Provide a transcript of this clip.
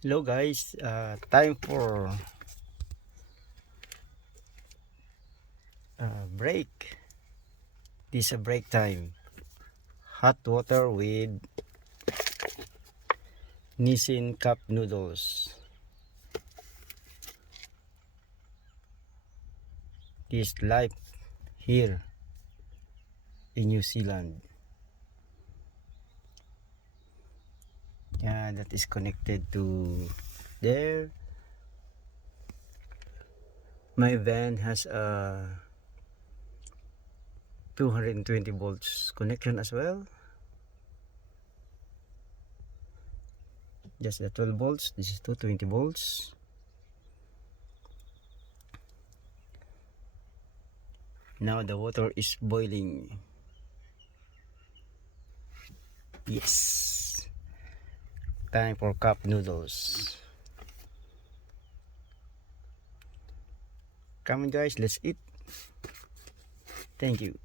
Hello guys, time for break. This is a break time. Hot water with Nissin cup noodles. This life here in New Zealand. Yeah, that is connected to there. My van has a 220 volts connection as well. Just the 12 volts. This is 220 volts. Now the water is boiling. Yes. Time for cup noodles. Come on guys, let's eat. Thank you.